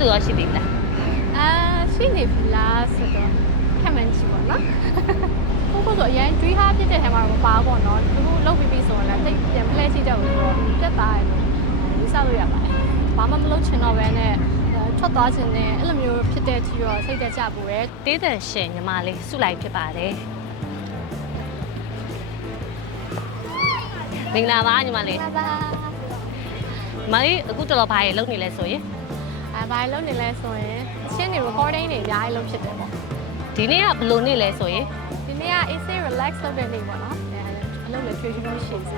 တူရောရှိသေးလားအာရှိနေပြီလားဆိုတော့ခက်မှန်းချီပါနော်ကိုကိုဆိုအရင်တွေးဟားပြစ်တဲ့ထဲမှာမပါပေါ့နော်သူတို့လုတ်ပြီးပြီဆိုတော့လည်းတိတ်ပြန်ဖလဲချိတော့ဆိုတော့ပြတ်သားတယ်လို့ယူဆလို့ရပါတယ်ဘာမှမလုပ်ချင်တော့ဘဲနဲ့ထွက်သွားခြင်းနဲ့အဲ့လိုမျိုးဖြစ်တဲ့ချီတော့စိတ်သက်ကြပူရဲတေးတန်ရှင်ညီမလေးစုလိုက်ဖြစ်ပါတယ်မင်္ဂလာပါညီမလေးပါပါညီမလေးအခုတော်တော်ဘာရေလုပ်နေလဲဆိုရင်အဲ ဘာလို့နေလဲဆိုရင်အချင်းတွေ recording တွေအများကြီးလုပ်ဖြစ်တယ်ပေါ့ဒီနေ့ကဘယ်လိုနေ့လဲဆိုရင်ဒီနေ့က easy relax လုပ်တဲ့နေ့ပေါ့နော်အဲအလုပ်လည်း trade union ရှိစီ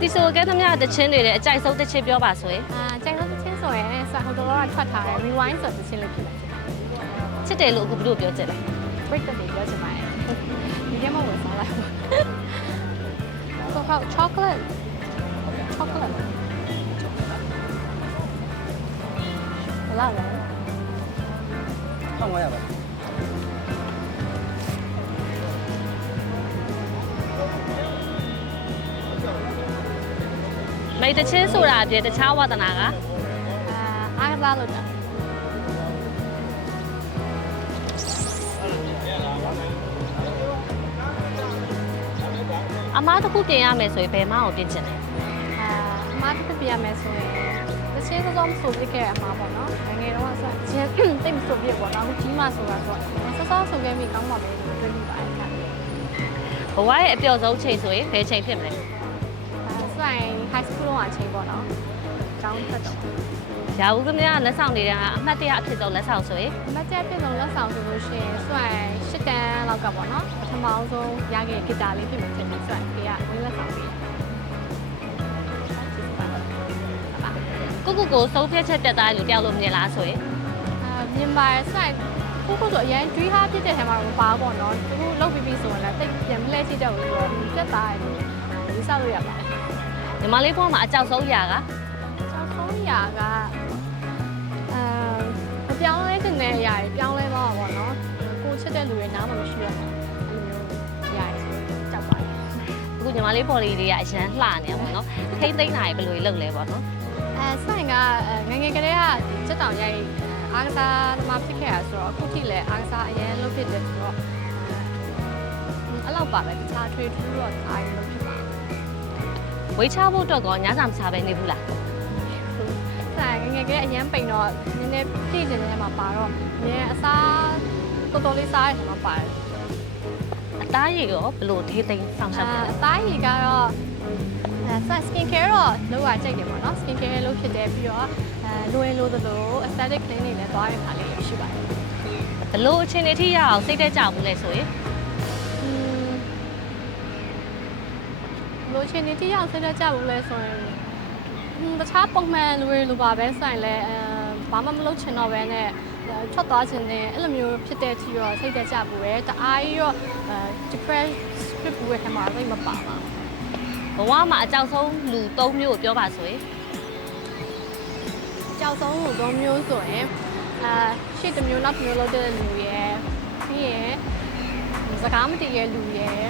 တီဆိုကဲသမျှတချင်းတွေတဲ့အကြိုက်ဆုံးတချင်းပြောပါဆိုရင်အာကျန်လို့ချင်းဆိုရင်စဟိုတော့ထွက်ထားတယ် rewind ဆိုတဲ့ချင်းလေးဖြစ်တယ်ချစ်တယ်လို့အခုဘယ်လိုပြောချင်လဲ break တဲ့ပြောချင်ပါတယ်ဒီကမှဝင်စားလိုက်ပါဆိုတော့ chocolate chocolate လာလဲ1500ပါမိတ်တချင်းဆိုတာအပြင်တခြားဝါသနာကအာအားကစားလို့တာအမားတစ်ခုပြင်ရမယ်ဆိုရင်ဘယ်မှအောင်ပြင်ချင်လဲအာအမတစ်ခုပြရမယ်ဆိုရင်တ ချင်းစောစောမဆိုပြခဲ့အမှားပေါ့နော်ငယ်ငယ်တော့ဆိုချင်းတိတ်မဆိုပြပေါ့နော်အခုကြီးမှဆိုတာဆိုစောစောဆိုခဲ့မိကောင်းပါပဲလို့ပြောမိပါတယ်ခါဘဝရဲ့အပျော်ဆုံးချိန်ဆိုရင်ဘယ်ချိန်ဖြစ်မလဲအဲဆိုရင် high school တော့အချိန်ပေါ့နော်ကျောင်းတက်တော့ရာဦးကမလက်ဆောင်တွေကအမှတ်တရအဖြစ်ဆုံးလက်ဆောင်ဆိုရင်မကြက်ပြည့်စုံလက်ဆောင်ဆိုလို့ရှိရင်ဆိုရင်၈တန်းလောက်ကပေါ့နော်ပထမအောင်ဆုံးရခဲ့ဂီတာလေးဖြစ်မှာဖြစ်ပြီးဆိုရင်ဖေကဝင်းလက်ဆောင်ပေး ကိုကိုကိုဆုံးဖြတ်ချက်တက်သားလို့တယောက်လို့မြင်လားဆိုရင်အာမြင်ပါဆိုင်ခုခုဆိုအရင်တွေးဟားဖြစ်တဲ့ထဲမှာမပါပေါ့နော်သူတို့လုတ်ပြီးပြီဆိုရင်လည်းတိတ်ပြန်မလဲချိတော့ဘူးဆိုတော့ပြတ်သားတယ်လို့ယူဆလို့ရပါတယ်ညီမလေးဘဝမှာအကြောက်ဆုံးຢာကကျောင်းဆုံးရာကအဲမပြောင်းလဲတဲ့အရာတွေပြောင်းလဲသွားပါပေါ့နော်ကိုချစ်တဲ့လူတွေနားမှာမရှိရဘူးအဲ့လိုမျိုးရာတွေကြောက်ပါတယ်အခုညီမလေးပေါ်လီတွေကအရန်လှနေပါတော့ထိမ့်သိမ့်တာတွေဘယ်လိုလုပ်လဲပေါ့နော်အဲ ဆိုင်ကငငယ်ကလေးကစက်တောင်ရိုက်အားကစားသမားဖြစ်ခဲ့ရဆိုတော့အခုထိလည်းအားကစားအရင်လုပ်ဖြစ်တယ်ဆိုတော့အဲ့လောက်ပါပဲတခြားထွေးထူးတော့အားရလုပ်ဖြစ်ပါဝေးချဖို့အတွက်ကောညစာမစားပဲနေဘူးလားဆိုင်ငငယ်ကလေးအရင်ပိန်တော့နည်းနည်းပြည့်ကျင်တဲ့မှာပါတော့နည်းအစားတော်တော်လေးစားရမှာပါတယ်အသားရည်ရောဘယ်လိုထိမ့်သိမ့်ဆောင်ရှောက်လဲအသားရည်ကတော့ ဆက် skin care တော့လိုရကြိုက်တယ်ပေါ့နော် skin care လို့ဖြစ်တယ်ပြီးတော့အဲလိုရင်လိုသလို aesthetic clean တွေလည်းသွားရမှာလေးရှိပါတယ်ဘလို့အချိန်တွေထိရအောင်စိတ်သက်ကြဘူးလဲဆိုရင်လိုချင်နေတိရောက်ဆက်လက်ကြဘူးလဲဆိုရင်တခြားပုံမှန်လူတွေလိုပါပဲဆိုင်လဲအဲဘာမှမလုပ်ချင်တော့ပဲနဲ့ထွက်သွားခြင်းနဲ့အဲ့လိုမျိုးဖြစ်တဲ့အထိရောစိတ်သက်ကြဘူးပဲတအားကြီးရောအဲ depressed ဖြစ်ဘူးရဲ့ဟမှာစိတ်မပါပါဘူး ဘဝမှာအကြောက်ဆုံးလူ၃မျိုးကိုပြောပါဆိုရင်ကြောက်ဆုံးလူသုံးမျိုးဆိုရင်အာရှေ့တစ်မျိုးနောက်တစ်မျိုးလောက်တဲ့လူရယ်ပြီးရင်စကားမတည်ရဲ့လူရယ်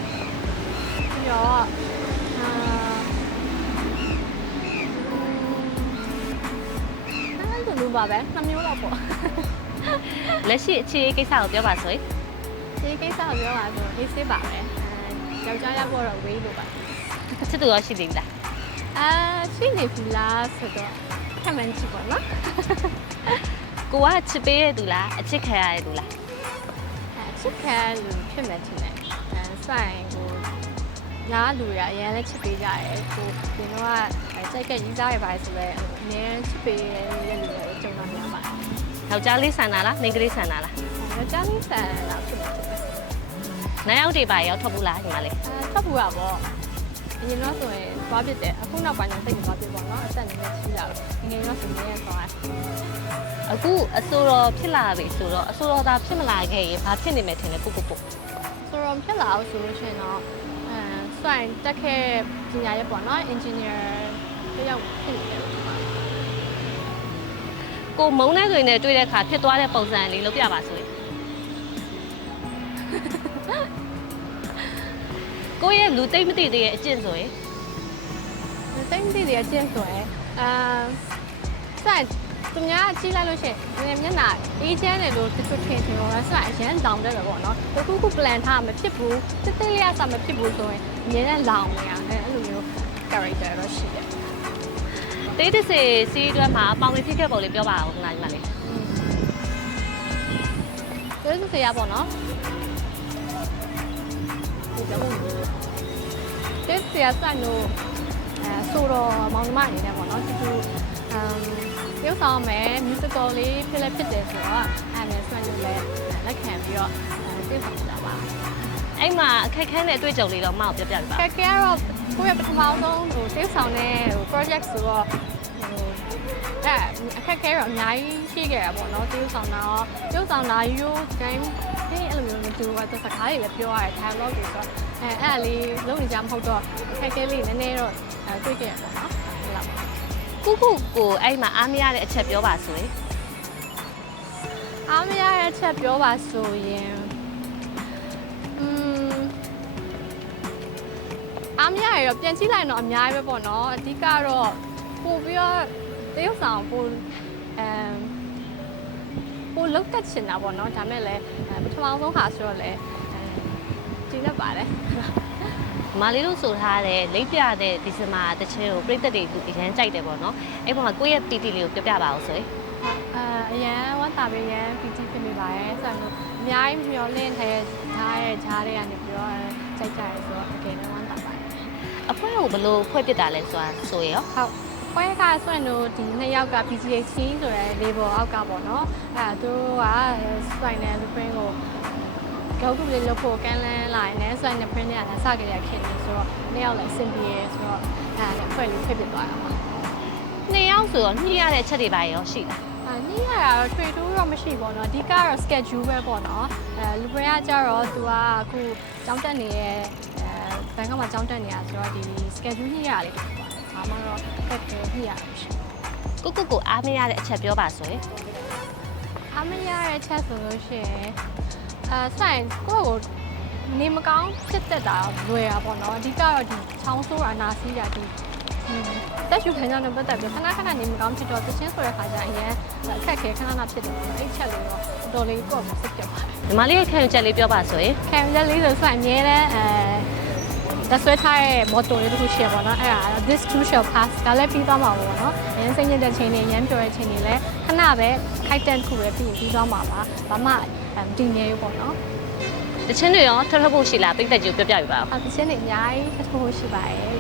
ပြီးတော့အာအဲ့လိုလူပါပဲနှစ်မျိုးလောက်ပေါ့လက်ရှိအခြေအနေကိစ္စကိုပြောပါဆိုရင်ဒီကိစ္စကိုပြောပါဆိုအေးဆေးပါပဲအဲယောက်ျားရောက်တော့ဝေးလို့ပါ ချစ်သူရောရှိသေးလားအာရှိနေပြီလားဆိုတော့ခက်မှန်းကြည့်ပါနော်ကိုကချစ်ပေးရတူလားအချစ်ခံရရတူလားအဲချစ်ခံလူဖြစ်မယ်ထင်တယ်အဲဆိုင်ကိုညားလူတွေကအရင်လည်းချစ်ပေးကြတယ်ကိုဒီတော့ကစိတ်ကကြီးစားရပါဆိုလဲအများချစ်ပေးရတဲ့လူတွေကြုံလာမှာပါယောက်ျားလေးဆန်တာလားမိန်းကလေးဆန်တာလားယောက်ျားလေးဆန်လာဖြစ်မယ်ထင်တယ်နိုင်ရောက်တွေပါရောက်ထွက်ဘူးလားညီမလေးအဲထွက်ဘူးပါပေါ့ အရင်တော့ဆိုရင်သွားပြစ်တယ်အခုနောက်ပိုင်းတော့စိတ်မသွားပြစ်ပါတော့အသက်နည်းနည်းကြီးလာတော့ငယ်ငယ်တော့ဆိုရင်သွားတယ်အခုအစိုးရဖြစ်လာပြီဆိုတော့အစိုးရသားဖြစ်မလာခဲ့ရင်ဘာဖြစ်နေမယ်ထင်လဲပုတ်ပုတ်ပုတ်ဆိုတော့ဖြစ်လာအောင်ဆိုလို့ရှိရင်တော့အဲစိုင်းတက်ခဲ့ပညာရေးပေါ့နော် engineer တယောက်ဖြစ်နေတယ်လို့ပြောပါတယ်ကိုမုံတဲ့တွေနဲ့တွေ့တဲ့အခါဖြစ်သွားတဲ့ပုံစံလေးလုပ်ပြပါဆိုရင် ကိုယ့်ရဲ့လူသိမ့်မသိသေးရဲ့အကျင့်ဆိုရင်။စိတ်မသိတဲ့အကျင့်ဆိုရင်အာစိုင်းသူများကကြီးလိုက်လို့ရှိရင်မျက်နှာအေးချမ်းတယ်လို့တချို့ထင်ထင်တော့ဆက်အရန်လောင်တတ်တယ်ပေါ့နော်တခုခု plan ထားမဖြစ်ဘူးတစ်သိလေးအစားမဖြစ်ဘူးဆိုရင်အများနဲ့လောင်နေရအဲအဲ့လိုမျိုး character တော့ရှိတယ်တေးတစ်စီစီးအတွင်းမှာပေါင်လေးဖြစ်ခဲ့ပုံလေးပြောပါအောင်ခဏညီမလေးကျေးဇူးတင်ရပါ တော့ဒီကြောင့်ကျေးဇူးတင်ရစံလို့အဲဆိုတော့မောင်နှမအနေနဲ့ပေါ့နော်သူသူအမ်ရုပ်ဆောင်မယ် musical လေးဖြစ်လဲဖြစ်တယ်ဆိုတော့အဲမဲ့စံလို့လဲလက်ခံပြီးတော့ကျေးဇူးတင်ပါအဲ့မှာအခက်ခဲတဲ့အတွေ့အကြုံလေးတော့မအောင်ပြောပြပြပါခက်ခဲတော့ကိုယ့်ရဲ့ပထမဆုံးဟိုတေးဆောင်တဲ့ဟို project ဆိုတော့ဟိုအဲအခက်ခဲတော့အများကြီးရှိခဲ့တာပေါ့နော်တေးဆောင်တာရောတေးဆောင်တာရိုးတို င်းဟဲ့အဲ့လိုမျိုးမတူဘူးသူစကားတွေလည်းပြောရတယ် dialogue တွေဆိုတော့အဲအဲ့ဒါလေးလုံးနေကြမဟုတ်တော့အခက်ခဲလေးနည်းနည်းတော့အဲတွေ့ခဲ့ရပေါ့နော်ဟုတ်လားကုကုကိုအဲ့မှာအားမရတဲ့အချက်ပြောပါဆိုရင်အားမရတဲ့အချက်ပြောပါဆိုရင်อืมအားမရရတော့ပြန်ကြည့်လိုက်ရင်တော့အများကြီးပဲပေါ့နော်အဓိကတော့ပို့ပြီးတော့တရုတ်ဆောင်ပို့အမ်ပို့လောက်တက်ချင်တာပေါ့နော်ဒါမဲ့လည်းအဲ ပထမဆုံးဟာဆိုတော့လည်းအဲကြည့်တတ်ပါတယ်မလေးတို့ဆိုထားတဲ့လိပ်ပြတဲ့ဒီစမာတချင်းကိုပြိသက်တွေကိုအရန်ကြိုက်တယ်ပေါ့နော်အဲ့ပေါ်မှာကိုယ့်ရဲ့ပီတီလေးကိုပြောပြပါအောင်ဆိုရင်အာအရန်ဝတ်တာပဲရန် PT ဖြစ်နေပါတယ်ဆိုတော့အများကြီးမျောလင့်တဲ့ဓာတ်ရဲ့ဓာတ်တွေကနေပြီးတော့ကြိုက်ကြရဲဆိုတော့တကယ်လည်းဝမ်းတာပါတယ်အဖွဲကိုဘယ်လိုဖွဲ့ပစ်တာလဲဆိုတာဆိုရင်ရောဟုတ် ပွဲကဆွင့်တို့ဒီနှစ်ယောက်က PGA ချင်းဆိုတဲ့ label အောက်ကပေါ့နော်အဲသူက swine နဲ့ print ကိုကောက်ကူလေးလုပ်ဖို့ကန်းလန်းလာရင်လည်း swine နဲ့ print နဲ့လည်းစကြရခင်နေဆိုတော့နှစ်ယောက်လည်းအဆင်ပြေရဆိုတော့အဲလည်းဖွဲ့လေးဖြစ်ဖြစ်သွားတာပါနှစ်ယောက်ဆိုတော့ညှိရတဲ့အချက်တွေပါရောရှိလားအာနီးရတာတော့ trade တော့မရှိပေါ့နော်အဓိကတော့ schedule ပဲပေါ့နော်အဲလူပရကကြတော့သူကအခုကျောင်းတက်နေရဲ့အဲဘန်ကောက်မှာကျောင်းတက်နေတာဆိုတော့ဒီ schedule ညှိရလေးဖြစ်သွားတယ် ဘာမှတော့ဖက်ခဲညှိရမှာမရှိဘူးကုကုကိုအားမရတဲ့အချက်ပြောပါဆိုရင်အမရတဲ့ချက်ဆိုလို့ရှိရင်အဲဆိုင်ကိုယ့်ကိုနေမကောင်းဖြစ်တတ်တာလွယ်တာပေါ့နော်အဓိကတော့ဒီချောင်းဆိုးတာနာစီးတာဒီတက်ရှူခံကြတဲ့ပတ်သက်ပြီးခဏခဏနေမကောင်းဖြစ်တော့တချင်းဆိုတဲ့ခါကျအရင်အခက်ခဲခဏခဏဖြစ်တယ်ပေါ့နော်အဲ့ချက်လေးတော့တော်တော်လေးကိုယ့်ကိုစစ်ပြပါတယ်ညီမလေးရဲ့ခံယူချက်လေးပြောပါဆိုရင်ခံရလေးဆိုဆိုအမြဲတမ်းအဲ လက်ဆွဲထားတဲ့ motto လေးတစ်ခုရှိရပါတော့အဲ့ဒါ this too shall pass ဒါလည်းပြီးသွားမှာပေါ့နော်အရင်စိတ်ညစ်တဲ့ချိန်တွေရမ်းပြောတဲ့ချိန်တွေလည်းခဏပဲ high ten ခုပဲပြီးရင်ပြီးသွားမှာပါဘာမှတည်နေရပေါ့နော်တချင်းတွေရောထွက်ထွက်ဖို့ရှိလားပြိသက်ကြီးကိုပြောပြပြပါဦးအပချင်းတွေအများကြီးထထိုးရှိပါတယ်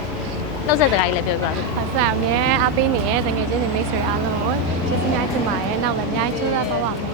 နှုတ်ဆက်စကားကြီးလည်းပြောပြပါဦး။ဆက်အမြဲအားပေးနေတဲ့တကယ်ချင်းတွေမိတ်ဆွေအားလုံးကိုကျေးဇူးများတင်ပါတယ်။နောက်လည်းအများကြီးကျေးဇူးတော်ပါမယ်